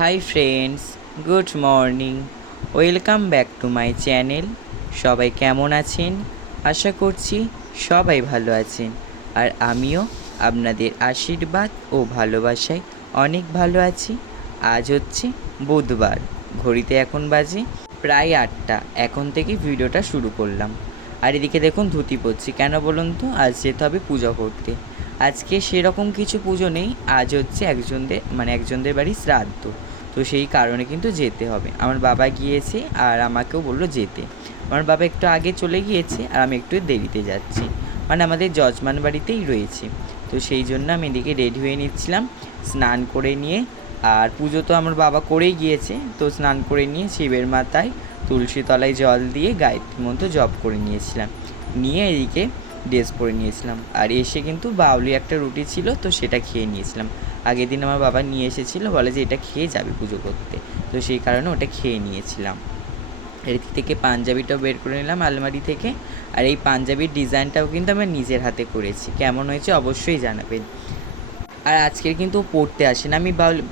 Hi friends, good morning. Welcome back to my channel. সবাই কেমন আছেন? আশা করছি সবাই ভালো আছেন, আর আমিও আপনাদের আশীর্বাদ ও ভালোবাসায় অনেক ভালো আছি। আজ হচ্ছে বুধবার, ঘড়িতে এখন বাজে প্রায় 8টা। এখন থেকে ভিডিওটা শুরু করলাম। আর এদিকে দেখুন ধুতি পরছি, কেন বলুন তো? আজ যেতে হবে পুজো করতে। আজকে সেরকম কিছু পুজো নেই, আজ হচ্ছে একজনদের বাড়ি শ্রাদ্ধ, তো সেই কারণে কিন্তু যেতে হবে। আমার বাবা গিয়েছে আর আমাকেও বললো যেতে। আমার বাবা একটু আগে চলে গিয়েছে আর আমি একটু দেরিতে যাচ্ছি, মানে আমাদের যজমান বাড়িতেই রয়েছে। তো সেই জন্য আমি এদিকে রেডি হয়ে নিচ্ছিলাম, স্নান করে নিয়ে। আর পুজো তো আমার বাবা করেই গিয়েছে, তো স্নান করে নিয়ে শিবের মাথায় তুলসী তলায় জল দিয়ে গায়ত্রী মন্ত্র জপ করে নিয়েছিলাম, নিয়ে এদিকে ড্রেস পরে নিয়েছিলাম। আর এসে কিন্তু বাউলি একটা রুটি ছিল, তো সেটা খেয়ে নিয়েছিলাম। আগের দিন আমার বাবা নিয়ে এসেছিলো, বলে যে এটা খেয়ে যাবে পুজো করতে, তো সেই কারণে ওটা খেয়ে নিয়েছিলাম। এর থেকে পাঞ্জাবিটাও বের করে নিলাম আলমারি থেকে। আর এই পাঞ্জাবির ডিজাইনটাও কিন্তু আমি নিজের হাতে করেছি, কেমন হয়েছে অবশ্যই জানাবেন। আর আজকের কিন্তু পড়তে আসে না,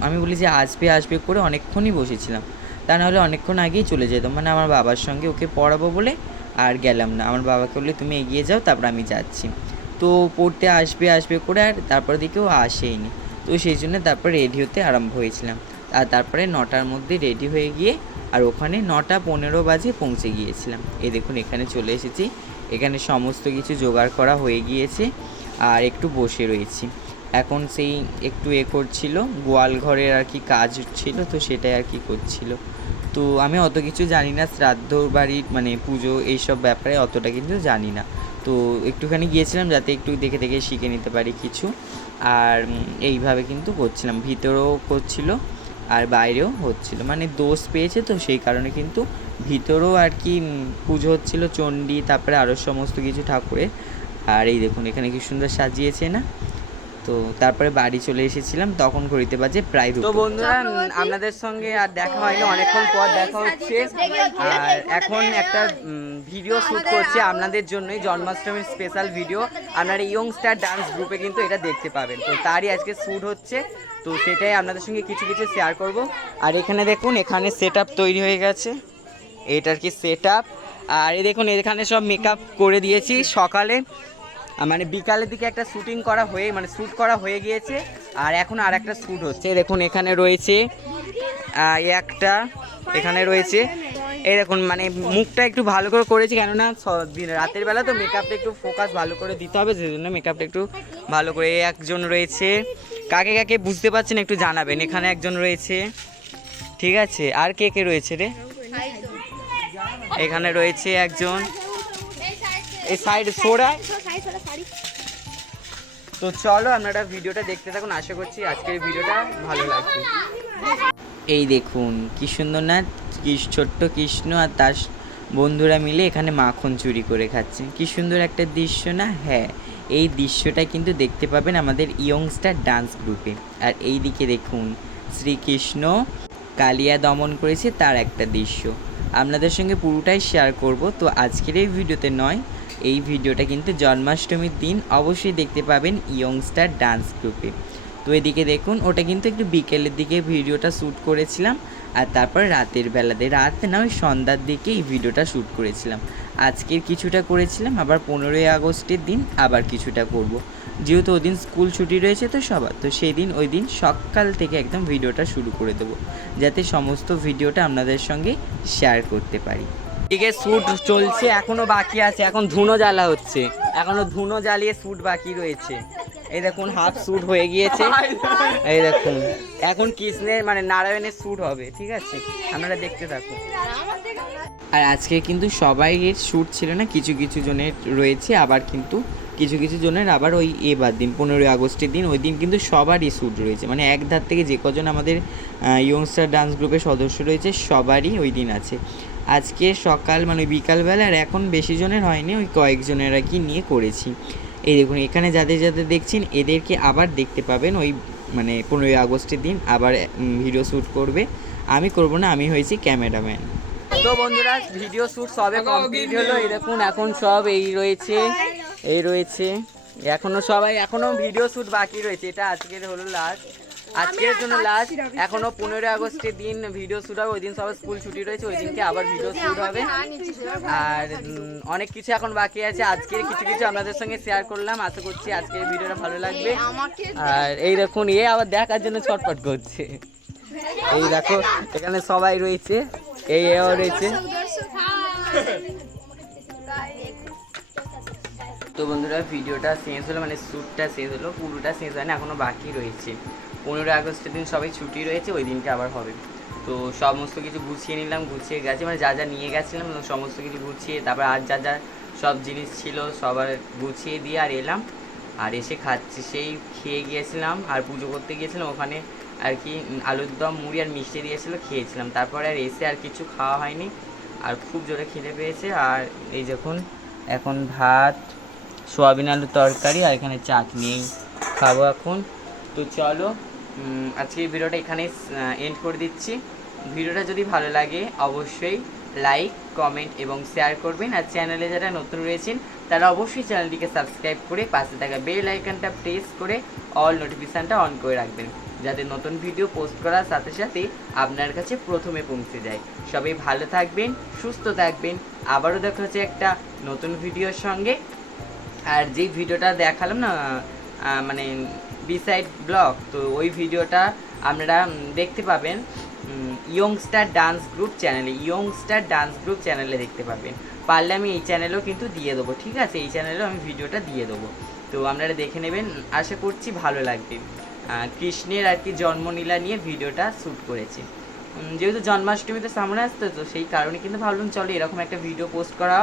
আমি বলি যে আসবে আসবে করে অনেকক্ষণই বসেছিলাম, তা নাহলে অনেকক্ষণ আগেই চলে যেতাম, মানে আমার বাবার সঙ্গে ওকে পড়াবো বলে আর গেলাম না। আমার বাবাকে বললে তুমি এগিয়ে যাও, তারপর আমি যাচ্ছি। তো পড়তে আসবে আসবে করে আর তারপর দিকেও আসেইনি, তো সেই জন্য তারপর রেডি হতে আরম্ভ হয়েছিলাম। আর তারপরে 9টার মধ্যে রেডি হয়ে গিয়ে আর ওখানে 9:15 বাজে পৌঁছে গিয়েছিলাম। এই দেখুন এখানে চলে এসেছি, এখানে সমস্ত কিছু জোগাড় করা হয়ে গিয়েছে আর একটু বসে রয়েছি। এখন সেই একটু করছিল, গোয়াল ঘরের আর কি কাজ ছিল, তো সেটাই আর কি করছিল। তো আমি অত কিছু জানি না, শ্রাদ্ধ বাড়ির মানে পুজো এইসব ব্যাপারে অতটা কিন্তু জানি না। তো একটুখানি গিয়েছিলাম যাতে একটু দেখে দেখে শিখে নিতে পারি কিছু। আর এইভাবে কিন্তু করছিলাম, ভিতরেও করছিল আর বাইরেও হচ্ছিল, মানে দোষ পেয়েছে, তো সেই কারণে কিন্তু ভিতরেও আর কি পুজো হচ্ছিল, চণ্ডী তারপরে আরও সমস্ত কিছু ঠাকুরের। আর এই দেখুন এখানে কি সুন্দর সাজিয়েছে না। তো তারপরে বাড়ি চলে এসেছিলাম, তখন ঘড়িতে বাজে প্রায় 2টো। তো বন্ধুরা, আপনাদের সঙ্গে আর দেখা হয়নি, অনেকক্ষণ পর দেখা হচ্ছে। আর এখন একটা ভিডিও শ্যুট করছি আপনাদের জন্যই, জন্মাষ্টমীর স্পেশাল ভিডিও। আপনারা ইয়ংস্টার ডান্স গ্রুপে কিন্তু এটা দেখতে পাবেন, তো তারই আজকে শ্যুট হচ্ছে, তো সেটাই আপনাদের সঙ্গে কিছু কিছু শেয়ার করব। আর এখানে দেখুন, এখানে সেট তৈরি হয়ে গেছে, এটার কি সেট। আর এই দেখুন এখানে সব মেকআপ করে দিয়েছি সকালে, মানে বিকালের দিকে একটা শ্যুট করা হয়ে গিয়েছে। আর এখন আর একটা শ্যুট হচ্ছে, দেখুন এখানে রয়েছে একটা, এখানে রয়েছে। এই দেখুন মানে মুখটা একটু ভালো করে করেছি, কেননা রাতের বেলা তো মেকআপটা একটু ফোকাস ভালো করে দিতে হবে, সেই জন্য মেকআপটা একটু ভালো করে। একজন রয়েছে, কাকে কাকে বুঝতে পারছেন একটু জানাবেন। এখানে একজন রয়েছে, ঠিক আছে। আর কে কে রয়েছে রে? এখানে রয়েছে একজন, এই সাইড সোড়ায়। তো চলো আপনারা ভিডিওটা দেখতে থাকুন, আশা করছি আজকের ভিডিওটা ভালো লাগবে। এই দেখুন কি সুন্দর না, ছোট্ট কৃষ্ণ আর তার বন্ধুরা মিলে এখানে মাখন চুরি করে খাচ্ছে, কি সুন্দর একটা দৃশ্য না? হ্যাঁ, এই দৃশ্যটা কিন্তু দেখতে পাবেন আমাদের ইয়ংস্টার ডান্স গ্রুপে। আর এই দিকে দেখুন শ্রীকৃষ্ণ কালিয়া দমন করেছে, তার একটা দৃশ্য আপনাদের সঙ্গে পুরোটাই শেয়ার করব। তো আজকের এই ভিডিওতে নয়, এই ভিডিওটা কিন্তু জন্মাষ্টমীর দিন অবশ্যই দেখতে পাবেন ইয়ংস্টার ডান্স গ্রুপে। তো এদিকে দেখুন, ওটা কিন্তু একটু বিকেলের দিকে ভিডিওটা শ্যুট করেছিলাম, আর তারপর রাতের বেলাতে, রাত না ওই সন্ধ্যার দিকে এই ভিডিওটা শ্যুট করেছিলাম। আজকের কিছুটা করেছিলাম, আবার 15ই আগস্টের দিন আবার কিছুটা করব, যেহেতু ওই দিন স্কুল ছুটি রয়েছে তো সবার, তো সেই দিন ওই দিন সকাল থেকে একদম ভিডিওটা শুরু করে দেবো, যাতে সমস্ত ভিডিওটা আপনাদের সঙ্গে শেয়ার করতে পারি। এদিকে শ্যুট চলছে, এখনও বাকি আছে, এখন ধুনো জ্বালা হচ্ছে, এখনও ধুনো জ্বালিয়ে শ্যুট বাকি রয়েছে। এই দেখুন হাফ শ্যুট হয়ে গিয়েছে, এই দেখুন এখন কৃষ্ণের মানে নারায়ণের শ্যুট হবে, ঠিক আছে, আপনারা দেখতে থাকুন। আর আজকে কিন্তু সবাইয়ের শ্যুট ছিল না, কিছু কিছু জনের রয়েছে, আবার কিন্তু কিছু কিছু জনের আবার ওই এবার দিন 15ই আগস্টের দিন, ওই দিন কিন্তু সবারই শ্যুট রয়েছে, মানে এক ধার থেকে যে কজন আমাদের ইয়ংস্টার ডান্স গ্রুপের সদস্য রয়েছে সবারই ওই দিন আছে। আজকে সকাল মানে বিকালবেলা, আর এখন বেশি জনের হয়নি, ওই কয়েকজনের আর কি নিয়ে করেছি। এই দেখুন এখানে যাদের যাদের দেখছেন এদেরকে আবার দেখতে পাবেন ওই মানে 15ই আগস্টের দিন আবার ভিডিও শ্যুট করবে, আমি করব না, আমি হয়েছি ক্যামেরাম্যান। তো বন্ধুরা ভিডিও শ্যুট সবে কমপ্লিট হলো, এই দেখুন এখন সব এই রয়েছে, এখনও সবাই এখনও ভিডিও শ্যুট বাকি রয়েছে, এটা আজকের হলো লাস্ট। আজকের জন্য লাস্ট। এখনো 15 আগস্টের দিন ভিডিও শ্যুট হবে, ওই দিন সবার স্কুল ছুটি রয়েছে, ওই দিনকে আবার ভিডিও শ্যুট হবে। আর অনেক কিছু এখন বাকি আছে, আজকের কিছু কিছু আপনাদের সঙ্গে শেয়ার করলাম। আশা করছি আজকের ভিডিওটা ভালো লাগবে। আর এই দেখুন, আবার দেখার জন্য ছটফট করছে। এই দেখো এখানে সবাই রয়েছে, এও রয়েছে। তো বন্ধুরা, ভিডিওটা শেষ হলো, মানে শ্যুটটা শেষ হলো, পুরোটা শেষ হয় না, এখনও বাকি রয়েছে। 15 আগস্টের দিন সবাই ছুটি রয়েছে, ওই দিনটা আবার হবে। তো সমস্ত কিছু গুছিয়ে নিলাম, গুছিয়ে গেছে, মানে যা যা নিয়ে গেছিলাম সমস্ত কিছু গুছিয়ে, তারপর আর যা যা সব জিনিস ছিল সবার গুছিয়ে দিয়ে আর এলাম। আর এসে খাচ্ছি, সেই খেয়ে গিয়েছিলাম আর পুজো করতে গিয়েছিলাম ওখানে আর কি, আলুর দম, মুড়ি আর মিষ্টি দিয়েছিলো, খেয়েছিলাম। তারপরে আর এসে আর কিছু খাওয়া হয়নি, আর খুব জোরে খিদে পেয়েছে। আর এই দেখুন এখন ভাত, সোয়াবিন আলুর তরকারি আর এখানে চাটনি খাবো এখন। তো চলো আজকের ভিডিওটা এখানেই এন্ড করে দিচ্ছি। ভিডিওটা যদি ভালো লাগে অবশ্যই লাইক, কমেন্ট এবং শেয়ার করবেন। আর চ্যানেলে যারা নতুন রয়েছেন তারা অবশ্যই চ্যানেলটিকে সাবস্ক্রাইব করে পাশে থাকা বেল আইকনটা প্রেস করে অল নোটিফিকেশানটা অন করে রাখবেন, যাতে নতুন ভিডিও পোস্ট করার সাথে সাথে আপনার কাছে প্রথমে পৌঁছে যায়। সবাই ভালো থাকবেন, সুস্থ থাকবেন। আবারও দেখা হচ্ছে একটা নতুন ভিডিওর সঙ্গে। আর যেই ভিডিওটা দেখালাম না, মানে বিসাইড ব্লগ, তো ওই ভিডিওটা আপনারা দেখতে পাবেন ইয়ংস্টার ডান্স গ্রুপ চ্যানেলে, ইয়ংস্টার ডান্স গ্রুপ চ্যানেলে দেখতে পাবেন। পারলে আমি এই চ্যানেলেও কিন্তু দিয়ে দেবো, ঠিক আছে? এই চ্যানেলেও আমি ভিডিওটা দিয়ে দেবো, তো আপনারা দেখে নেবেন। আশা করছি ভালো লাগবে। কৃষ্ণের আর কি জন্মলীলা নিয়ে ভিডিওটা শ্যুট করেছি। যেহেতু জন্মাষ্টমীতে সামনে আসতো, তো সেই কারণে কিন্তু ভাবলাম চলো এরকম একটা ভিডিও পোস্ট করা।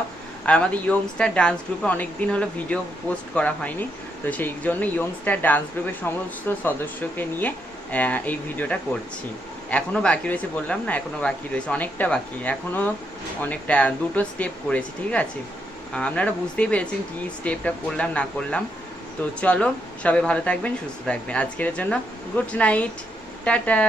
আর আমাদের ইয়ংস্টার ডান্স গ্রুপে অনেক দিন হলো ভিডিও পোস্ট করা হয়নি, তো সেই জন্য ইয়ংস্টার ডান্স গ্রুপের সমস্ত সদস্যকে নিয়ে এই ভিডিওটা করছি। এখনও বাকি রয়েছে, বললাম না এখনও বাকি রয়েছে, অনেকটা বাকি, এখনও অনেকটা, 2টো স্টেপ করেছি, ঠিক আছে? আপনারা বুঝতেই পেরেছেন কী স্টেপটা করলাম না করলাম। তো চলো সবাই ভালো থাকবেন, সুস্থ থাকবেন। আজকের জন্য গুড নাইট, টাটা।